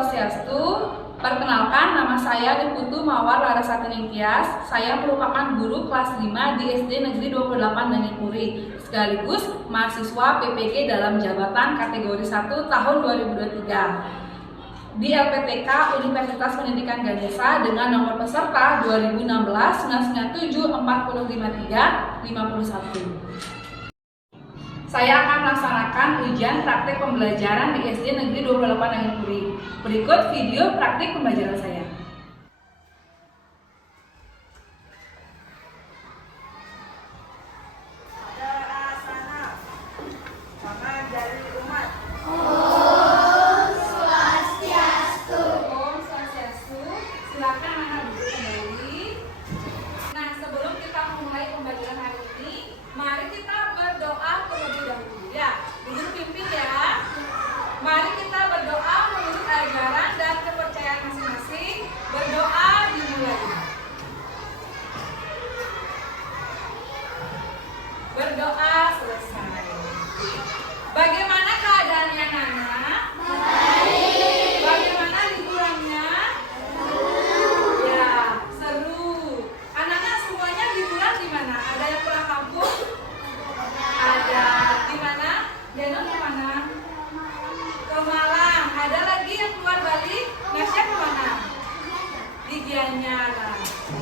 Swastiastu. Perkenalkan, nama saya Diputu Mawar Larasati Ningtyas. Saya merupakan guru kelas 5 di SD Negeri 28 Dengipuri, sekaligus mahasiswa PPG dalam jabatan kategori 1 tahun 2023 di LPTK Universitas Pendidikan Ganesha dengan nomor peserta 2016 997 453 51. Saya akan melaksanakan ujian praktik pembelajaran di SD Negeri 28 Dengipuri. Berikut video praktik pembelajaran saya. Silakan anak duduk kembali. Nah, sebelum kita memulai pembelajaran hari ini, mari kita berdoa terlebih dahulu ya. Guru pimpin ya. Mari kita berdoa menurut ajaran dan kepercayaan masing-masing. Berdoa dimulai. Berdoa selesai. Bagaimana keadaannya Nana? Baik. Bagaimana liburannya? Ya, seru. Anak-anak semuanya liburan di mana? Ada yang pulang kampung? Ada. Di mana? Denon di mana? Ke Malang. Ada lagi yang keluar Bali? Nasya ke mana? Di Gianyar.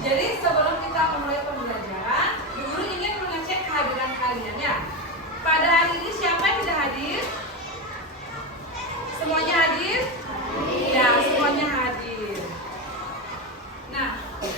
Jadi sebelum kita memulai pembelajaran, guru ingin mengecek kehadiran kalian ya. Pada hari ini siapa yang tidak hadir? Semuanya hadir? Ya, semuanya hadir. Nah,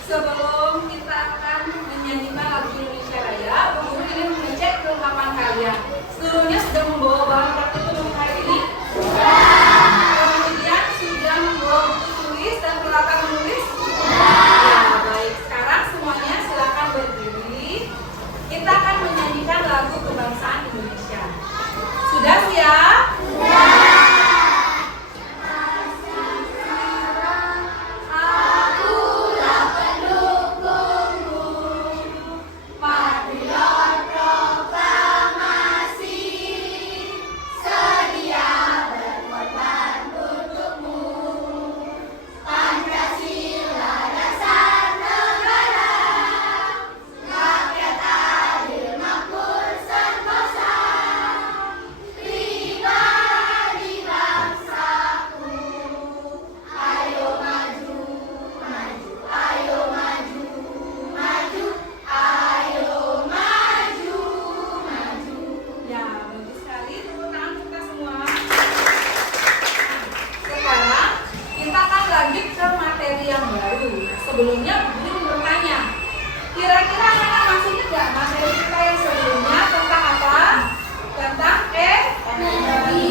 sebelum kita akan menyanyikan lagu Indonesia Raya, guru ingin mengecek kelengkapan kalian. Seluruhnya sudah membawa bahan praktik untuk hari ini? Sudah. Kemudian sudah membawa buku tulis dan peralatan menulis? Ya, baik. Sekarang semuanya silakan berdiri. Kita akan menyanyikan lagu kebangsaan Indonesia. Sudah siap? Sudah. Sebelumnya guru bertanya, kira-kira anak masih ingat nggak materi kita yang sebelumnya tentang apa? Tentang energi.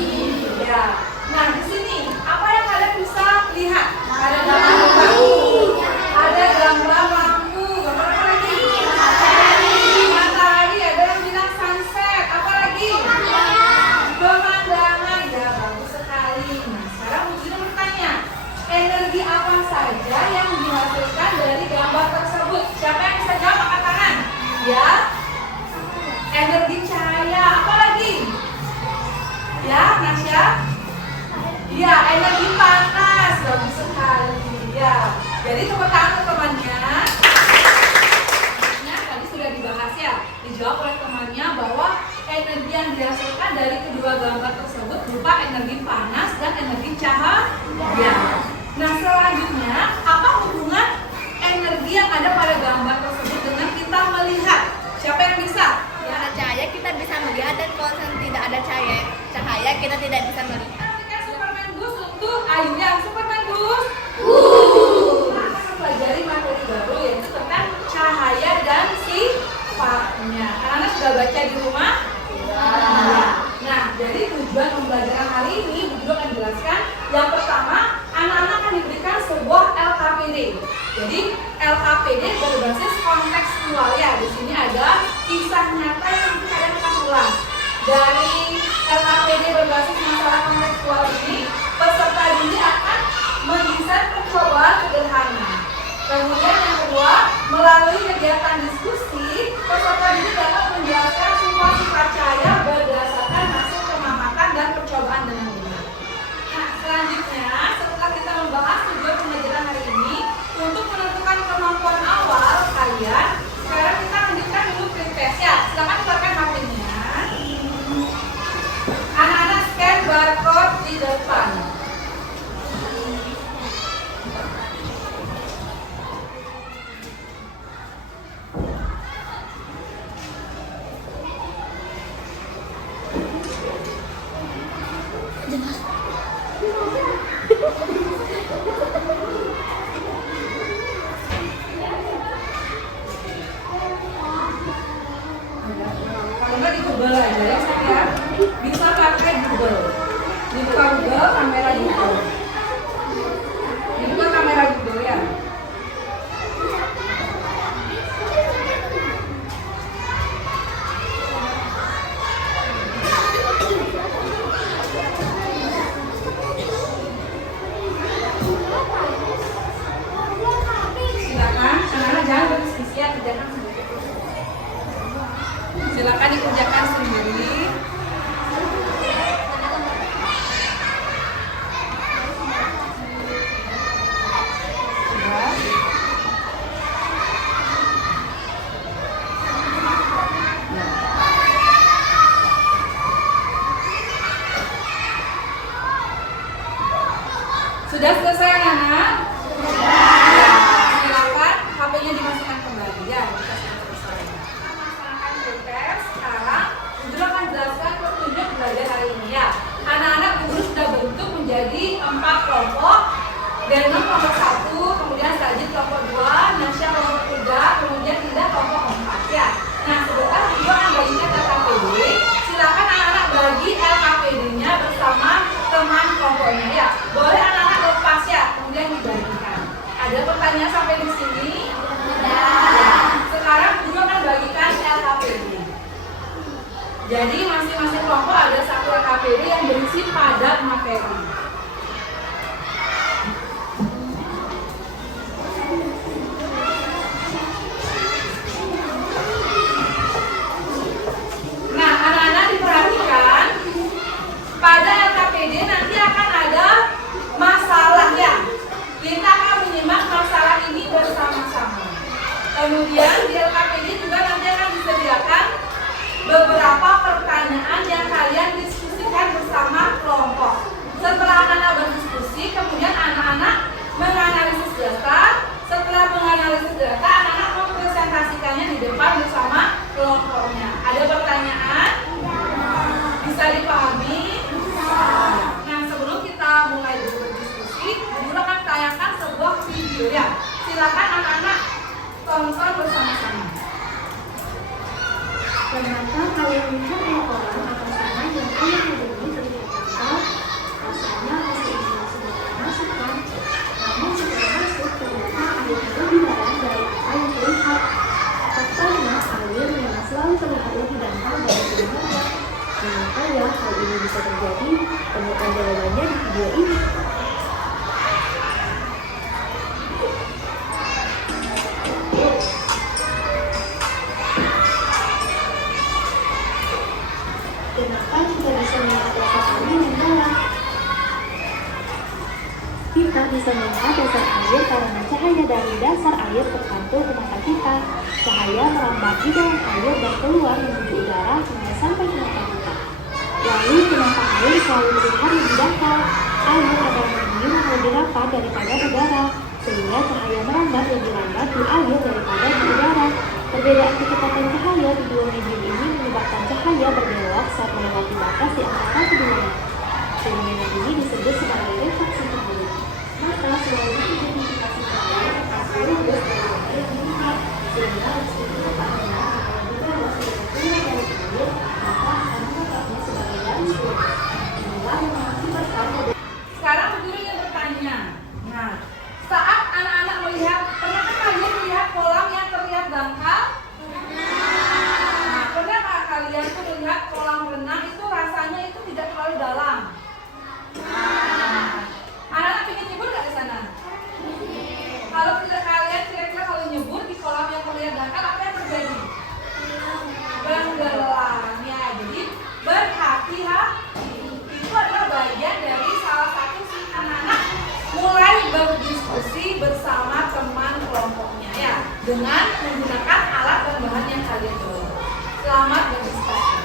Ya. Nah, di sini apa yang kalian bisa lihat? Ada gambar lampu, ada gambar lampu, gambar apa lagi? Matahari, ada yang bilang sunset, apa lagi? Pemandangan, ya bagus sekali. Nah, sekarang guru bertanya, energi apa saja yang dihasilkan dari gambar tersebut? Siapa yang bisa jawab angkat tangan? Ya, energi cahaya. Apa lagi? Ya, Nasya? Ya, energi panas. Bagus sekali. Ya, jadi tepuk tangan untuk temannya. Tadi sudah dibahas ya, dijawab oleh temannya bahwa energi yang dihasilkan dari kedua gambar tersebut berupa energi panas dan energi cahaya. Nah, selanjutnya, apa hubungan energi yang ada pada gambar tersebut dengan kita melihat? Siapa yang bisa? Ya, cahaya kita bisa melihat, dan kalau tidak ada cahaya kita tidak bisa melihat. Kita Superman Bus untuk Ayunya. Superman Bus. Kita akan mempelajari materi baru yaitu tentang cahaya dan sifatnya. Anak-anak sudah baca di rumah? Nah, jadi tujuan pembelajaran hari ini guru akan jelaskan. Yang pertama, anak-anak akan diberikan sebuah LKPD. Jadi LKPD berbasis kontekstual ya. Di sini ada kisah nyata yang nanti kalian akan ulas. Dari LKPD berbasis masalah kontekstual ini, peserta didik akan mendesain percobaan sederhana. Kemudian yang kedua, melalui kegiatan diskusi, peserta didik dapat menjelaskan sifat-sifat cahaya berdasarkan hasil pengamatan dan percobaan dengan benar. Nah, selanjutnya setelah kita dikerjakan sendiri. Silakan dikerjakan sendiri. Sudah selesai anak-anak? Ya, silakan HP-nya dimasukkan kembali ya. Kita sudah selesai. Melaksanakan tugas. Sekarang Guru akan jelaskan petunjuk belajar hari ini ya. Anak-anak Guru sudah bentuk menjadi 4 kelompok. Denum kelompok 1, kemudian Sajid kelompok 2, Nasya kelompok 3, kemudian Indah kelompok 4 ya. Nah, sebentar Guru akan bagikan LKPD. Silakan anak-anak bagi LKPD-nya bersama teman kelompoknya ya. Boleh anak-anak lepas ya, kemudian dibagikan. Ada pertanyaan sampai di sini? Ya. Sekarang Guru akan bagikan LKPD. Jadi masing-masing kelompok ada 1 LKPD yang berisi padat materi. Nah, anak-anak diperhatikan. Pada LKPD nanti akan ada masalah ya. Kita akan menyimak masalah ini bersama-sama. Kemudian di LKPD juga nanti akan disediakan beberapa pertanyaan yang kalian diskusikan bersama kelompok. Setelah anak-anak berdiskusi, kemudian anak-anak menganalisis data. Setelah menganalisis data, anak-anak mempresentasikannya di depan bersama kelompoknya. Ada pertanyaan? Bisa dipahami? Nah, sebelum kita mulai berdiskusi, Guru akan tayangkan sebuah video ya. Silakan anak-anak tonton bersama-sama. Ternyata kalau melihat laporan atas nama yang ayah ini terlihat lengkap, rasanya hasil ini sudah dimasukkan. Namun setelah masuk, ternyata air itu dilarang dari apa yang terlihat. Faktanya, air memang selalu terlihat lebih dangkal dari sebenarnya. Mengapa ya hal ini bisa terjadi? Temukan jawabannya di video ini. Kenapa kita bisa melihat dasar air yang dalam? Kita bisa melihat dasar air karena cahaya dari dasar air terpantul ke mata kita. Cahaya merambat di dalam air dan keluar menuju udara hingga sampai ke mata kita. Lalu kenapa air selalu terlihat lebih dangkal? Air adalah medium yang lebih rapat daripada udara, sehingga cahaya merambat lebih lambat di air daripada di udara. Perbedaan kecepatan cahaya di dua medium ini menyebabkan cahaya berbelok saat melewati batas di antara keduanya. Fenomena ini disebut sebagai refraksi cahaya. Maka selalu identifikasi cahaya akan selalu berada yang dilihat, sehingga meskipun tepatnya cahaya berbelok ketika keluar dari air, maka akan menetapnya sebagai garis lurus. Inilah yang mengakibatkan. Sekarang Guru ingin bertanya. Nah, saat anak-anak melihat, pernahkah kalian melihat kolam yang terlihat dangkal? Nah, pernahkah kalian tuh melihat kolam renang itu rasanya itu tidak terlalu dalam? Nah, anak-anak ingin nyebur nggak di sana? Kalau tidak kalian kira-kira kalau nyebur di kolam yang terlihat dangkal, apa yang terjadi? Tenggelam ya. Jadi berhati-hati. Itu adalah bagian dari salah satu si anak-anak mulai berdiskusi bersama teman kelompoknya ya, dengan menggunakan alat dan bahan yang kalian bawa. Selamat berdiskusi.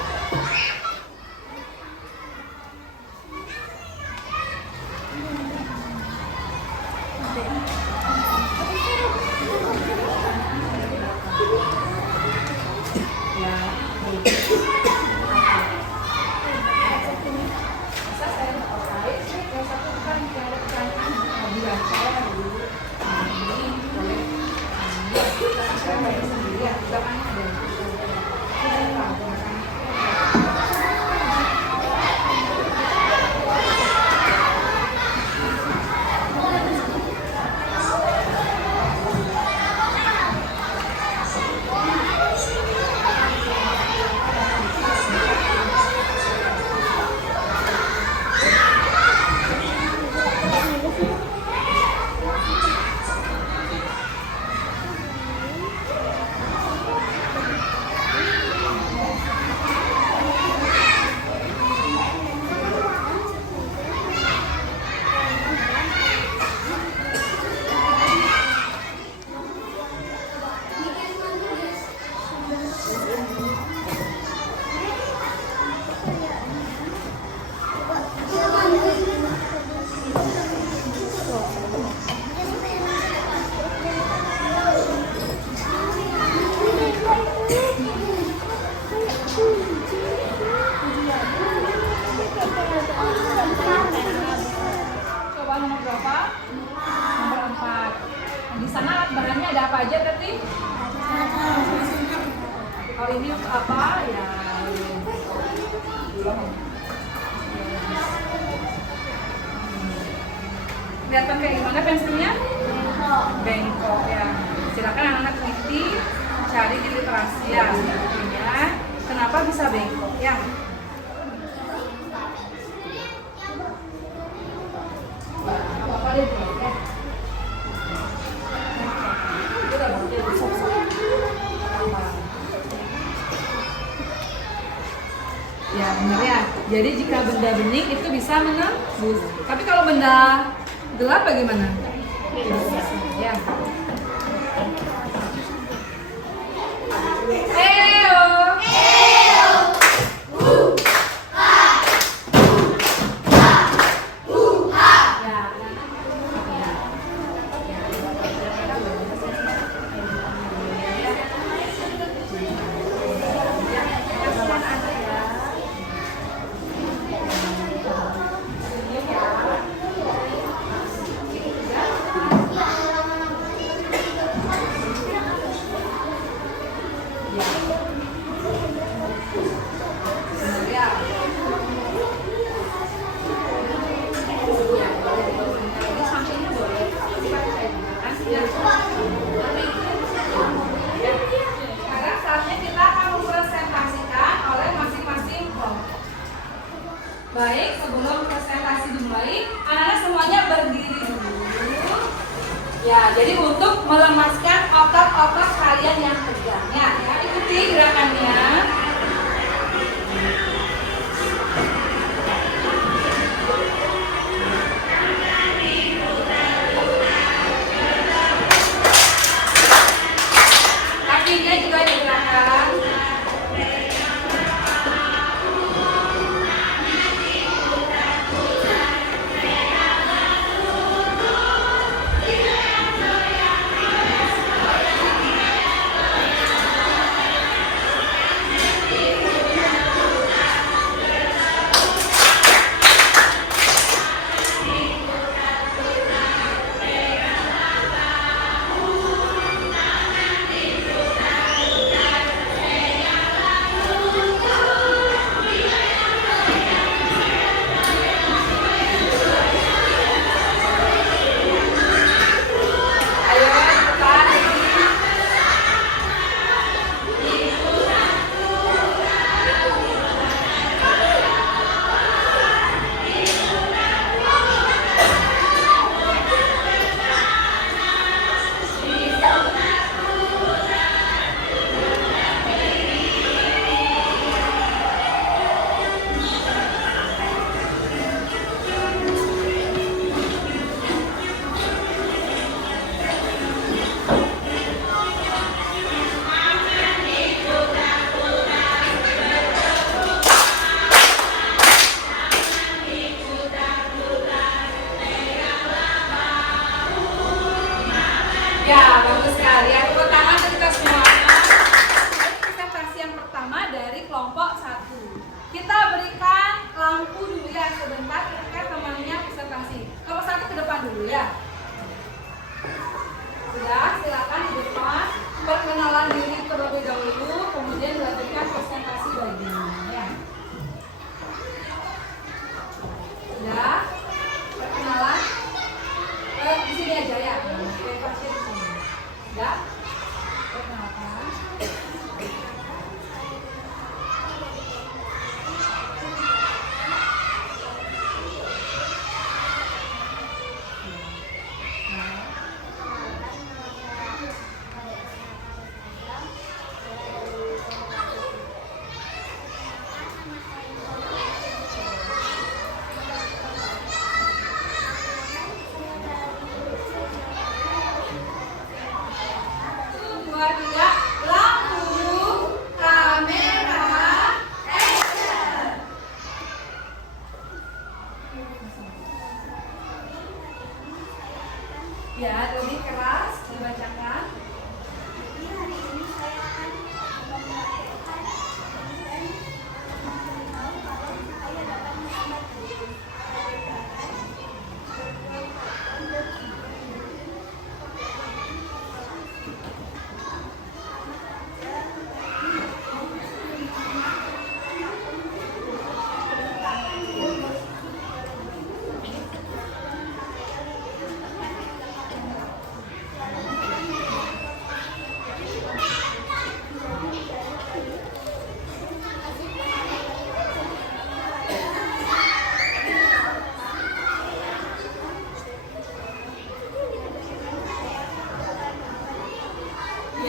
ada apa aja berarti? Oh ini apa ya? Kelihatan kayak gimana pensilnya? Bengkok ya. Silakan anak-anak teliti cari di literasi ya. Artinya kenapa bisa bengkok ya? Apa-apa deh ya. Ya benar ya. Jadi jika benda bening itu bisa menembus. Tapi kalau benda gelap bagaimana? Ya. Sekarang saatnya kita akan mempresentasikan oleh masing-masing kelompok. Baik, sebelum presentasi dimulai, anak-anak semuanya berdiri dulu. Ya, jadi untuk melemaskan otot-otot kalian yang tegang. Ya, ikuti gerakannya. Kakinya juga digerakkan. Ya, bagus sekali. Tepuk tangan untuk kita semuanya. Presentasi yang pertama dari kelompok 1. Kita berikan lampu dulu ya sebentar ketika temannya presentasi. Kelompok 1 ke depan dulu ya. Sudah, silakan di depan. Perkenalan diri terlebih dahulu, kemudian dilanjutkan presentasi bagian ya. Sudah, perkenalan. Di sini aja ya. Presentasi di sini. Sudah, perkenalkan. Ya, lebih keras dibacakan. Hari ini saya akan memperkenalkan kalau saya dapat menggambar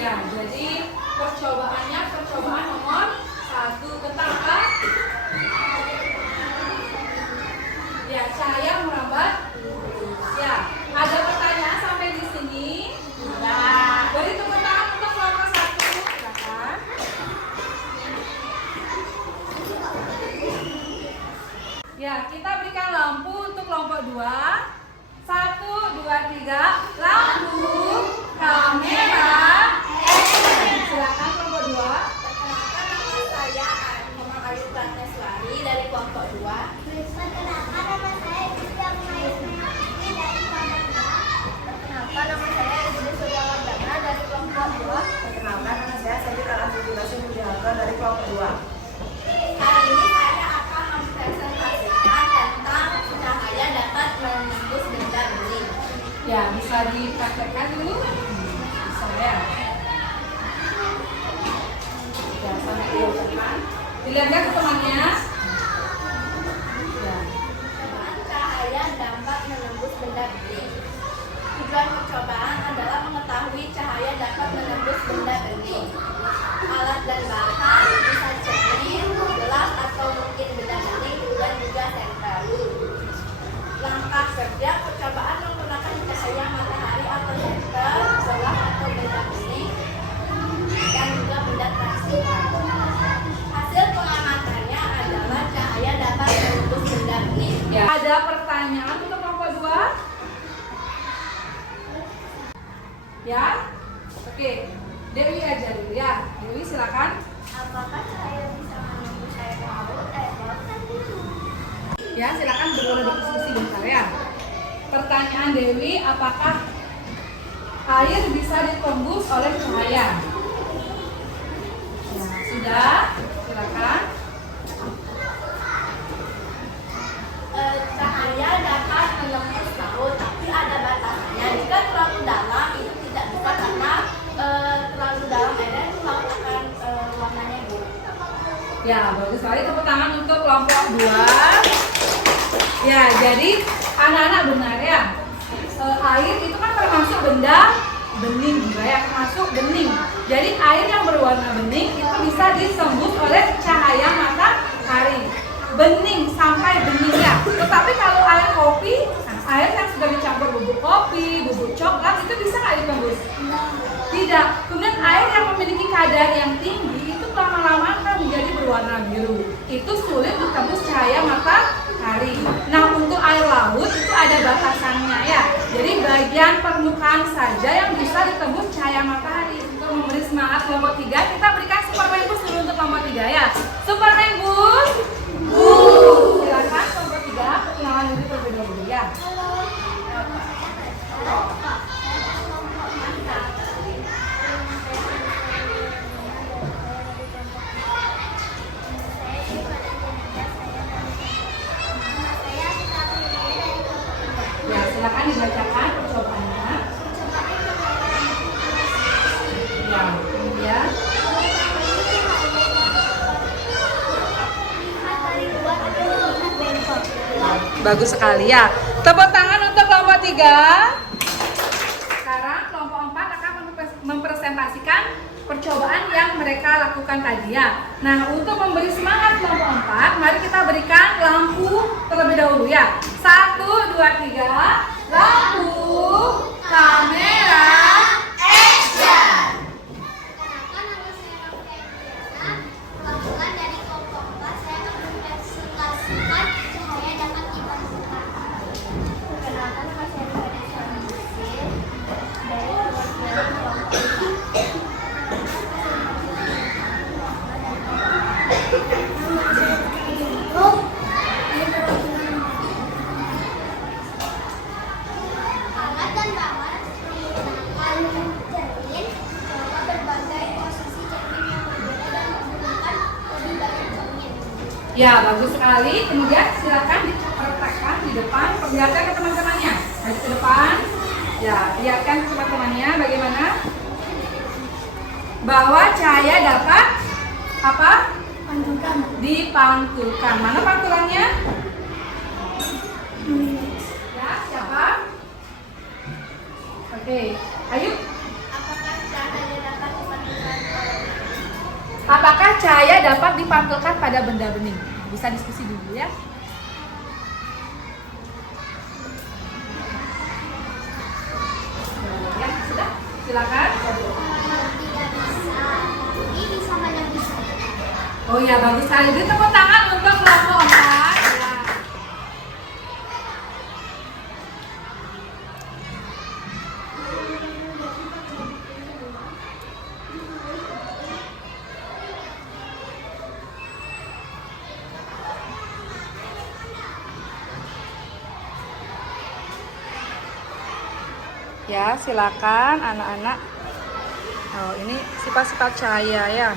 Ya, jadi percobaannya percobaan nomor 1 tentang apa? Ya, cahaya merambat. Ya, ada pertanyaan sampai di sini? Ya, beri tepuk tangan untuk kelompok 1. Silakan. Ya, kita berikan lampu untuk kelompok 2. 1, 2, 3. Lampu, kamera, action. Silakan kelompok 2. Perkenalkan, nama saya Muhammad Ayu Pratnaswari dari kelompok 2. Perkenalkan, nama saya Rizka Maismeati dari kelompok 2. Perkenalkan, nama saya Rizky Suryawardana dari kelompok 2. Perkenalkan, nama saya Sabit Al-Azizulasi Mujiharto dari kelompok 2. Hari ini saya akan mempresentasikan tentang cahaya dapat menembus benda bening. Ya, bisa dipraktekkan dulu. Bisa ya. Ya, sampai diucapkan. Dilihatkan ke temannya. Ya. Percobaan cahaya dapat menembus benda bening. Tujuan percobaan adalah mengetahui cahaya dapat menembus benda bening. Alat dan bahan bisa cermin, gelas atau mungkin benda bening dan juga senter. Langkah kerja percobaan menggunakan cahaya matahari atau senter, gelas atau benda bening dan juga benda transparan. Hasil pengamatannya adalah cahaya dapat menembus benda bening. Ya. Ada pertanyaan untuk kelompok 2? Ya? Oke. Dewi aja dulu ya. Dewi silakan. Apakah cahaya bisa menembus air laut? Ya, silakan boleh berdiskusi bentar ya. Pertanyaan Dewi, apakah air bisa ditembus oleh cahaya? Ya, sudah. Silakan. Cahaya dapat menembus laut, tapi ada batasannya. Jika terlalu dalam itu tidak bisa karena terlalu dalam airnya itu laut akan warnanya biru. Ya, bagus sekali. Tepuk tangan untuk kelompok 2. Ya, jadi anak-anak benar ya. Air itu kan termasuk benda bening juga ya, termasuk bening. Jadi air yang berwarna bening itu bisa ditembus oleh cahaya matahari. Bening sampai bening ya. Tetapi kalau air kopi, air yang sudah dicampur bubuk kopi, bubuk coklat itu bisa nggak ditembus? Tidak. Kemudian air yang memiliki kadar yang tinggi itu lama-lama akan menjadi berwarna biru. Itu sulit ditembus cahaya matahari. Nah, untuk air laut itu ada batasannya ya. Jadi bagian permukaan saja yang bisa ditembus cahaya matahari. Untuk memberi semangat kelompok 3, kita berikan Superman Boost dulu untuk kelompok 3 ya. Superman Boost. Silakan kelompok 3 perkenalan diri terlebih dahulu ya. Ya, silakan dibacakan percobaannya. Ya, kemudian bagus sekali ya. Tepuk tangan untuk kelompok 3. Sekarang kelompok 4 akan mempresentasikan percobaan yang mereka lakukan tadi ya. Nah, untuk memberi semangat kelompok 4, mari kita berikan lampu terlebih dahulu ya. 1, 2, 3. Lampu, kamera, action. Perkenalkan, nama saya Novia Fitriana. Perwakilan dari kelompok 4, saya akan mempresentasikan cahaya dapat dipantulkan. Perkenalkan, nama saya Rifani Suamisir dari perwakilan kelompok 4. Alat dan bahan menggunakan cermin dalam berbagai posisi cermin yang berbeda dan menggunakan lebih banyak cermin. Ya, bagus sekali. Kemudian silakan dipraktekkan di depan, perlihatkan ke teman-temannya. Maju ke depan. Ya, lihatkan ke teman-temannya bagaimana bahwa cahaya dapat apa? Dipantulkan. Mana pantulannya? Ya, siapa? Oke, ayo. Apakah cahaya dapat sifat cahaya dapat dipantulkan pada benda bening? Bisa diskusi dulu ya. Ya, sudah. Silakan. Tidak bisa. Ini bisa mana bisa? Oh ya, bagus sekali. Jadi tepuk tangan untuk kelompok 4. Ya. Ya, silakan anak-anak. Oh, ini sifat-sifat cahaya ya.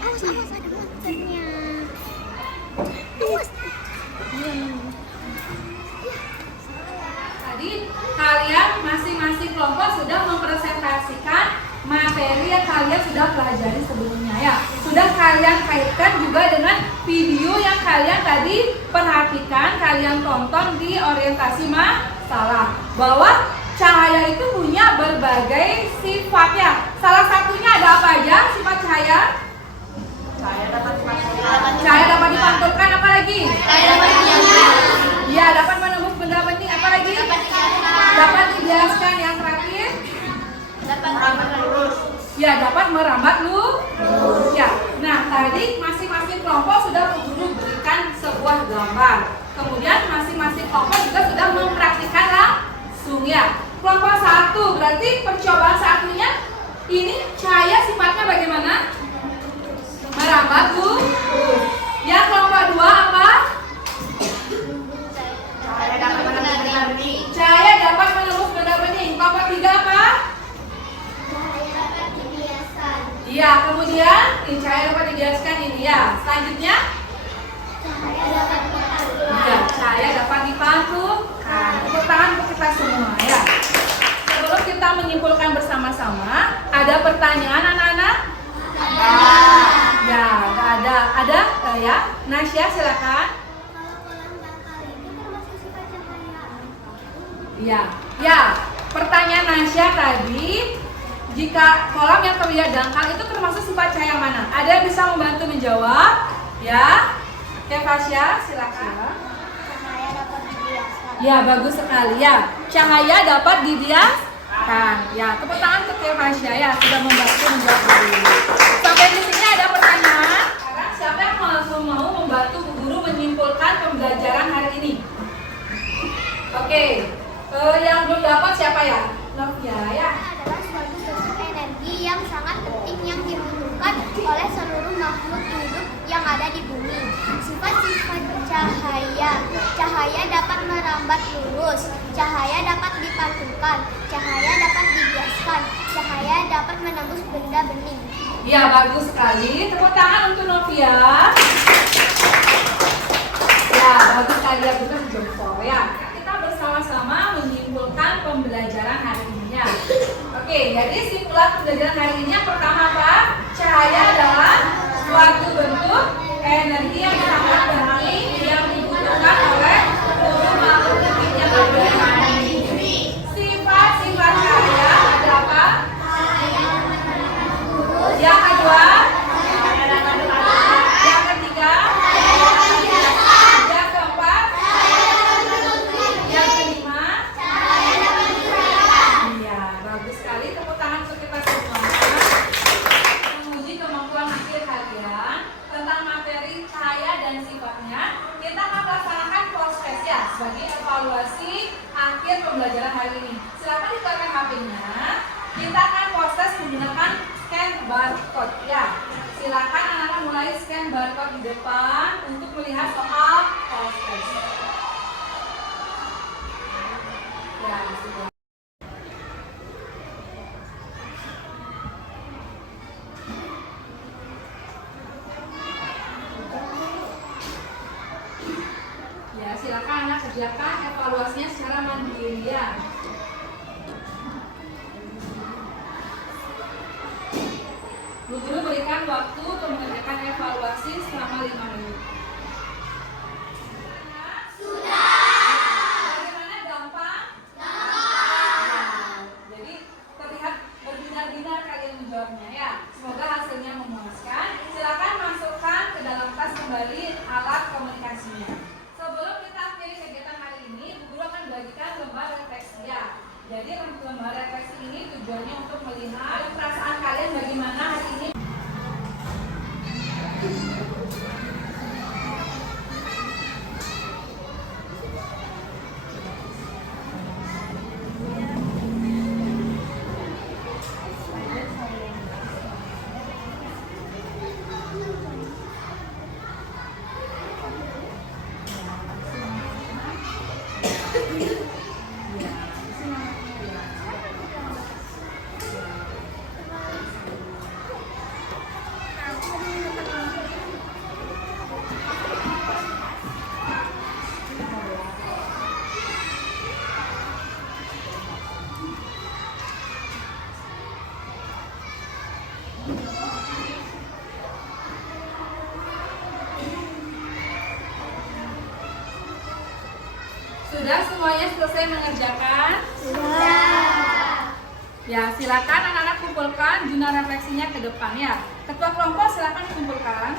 Awas ada monsternya. Tadi kalian masing-masing kelompok sudah mempresentasikan materi yang kalian sudah pelajari sebelumnya ya. Sudah kalian kaitkan juga dengan video yang kalian tadi perhatikan, kalian tonton di orientasi masalah. Bahwa cahaya itu punya berbagai sifatnya. Salah satunya ada apa aja sifat cahaya? Cahaya dapat dipantulkan, apa lagi? Ya, dapat menembus benda bening, apa lagi? Dapat dibiaskan, yang terakhir? Ya, dapat merambat lurus. Ya. Nah, tadi masing-masing kelompok sudah guru berikan sebuah gambar. Kemudian masing-masing kelompok juga sudah mempraktikkan langsung ya. Kelompok 1 berarti percobaan satunya ini cahaya sifatnya bagaimana? Merambat lurus. Yang kelompok 2 apa? Cahaya dapat menembus benda bening. Kelompok 3 apa? Iya, kemudian ini cahaya dapat dibiaskan ini ya. Selanjutnya? Iya, cahaya dapat dipantulkan. Tepuk tangan untuk kita semua ya. Sebelum kita menyimpulkan bersama-sama, ada pertanyaan anak-anak? Ya, nggak ada. Ada ya? Nasya, silakan. Iya, ya. Pertanyaan Nasya tadi, jika kolam yang terlihat dangkal itu termasuk sifat cahaya yang mana? Ada yang bisa membantu menjawab? Ya, Kevasya, silakan. Cahaya dapat dibiaskan. Ya, bagus sekali ya. Cahaya dapat dibiaskan. Ya, tepuk tangan untuk Kevasya ya, sudah membantu menjawab hari ini. Sampai di sini ada pertanyaan. Sekarang siapa yang langsung mau membantu Bu Guru menyimpulkan pembelajaran hari ini? Oke, yang belum dapat siapa ya? Novia ya. Adalah suatu bentuk energi yang sangat penting yang dibutuhkan oleh seluruh makhluk hidup yang ada di bumi. Sifat-sifat cahaya. Cahaya dapat merambat lurus. Cahaya dapat dipantulkan. Cahaya dapat dibiaskan. Cahaya dapat menembus benda bening. Ya, bagus sekali. Tepuk tangan untuk Novia. Ya, bagus sekali ya, betul jempol ya. Kita bersama-sama menyimpulkan pembelajaran hari ini ya. Oke, jadi simpulan pembelajaran hari ini yang pertama apa? Cahaya adalah suatu bentuk energi yang sangat penting yang dibutuhkan oleh seluruh makhluk hidup yang ada di bumi. Sifat-sifat cahaya ada apa? Yang kedua? Yang ketiga? Yang barcode ya. Silakan anak-anak mulai scan barcode di depan untuk melihat soal proses. Ya, sudah. Ya, silakan anak kerjakan evaluasinya secara mandiri ya. Guru berikan waktu untuk mengerjakan evaluasi selama 5 menit. Bagaimana gampang? Jadi terlihat benar-benar kalian menjawabnya ya. Semoga hasilnya memuaskan. Silakan masukkan ke dalam tas kembali alat komunikasinya. Sebelum kita akhiri kegiatan hari ini, Bu Guru akan bagikan lembar refleksi ya. Jadi lembar refleksi ini tujuannya untuk melihat perasaan kalian bagaimana hari ini. Sudah semuanya selesai mengerjakan? Sudah. Ya, silakan anak-anak kumpulkan jurnal refleksinya ke depan ya. Ketua kelompok silakan kumpulkan.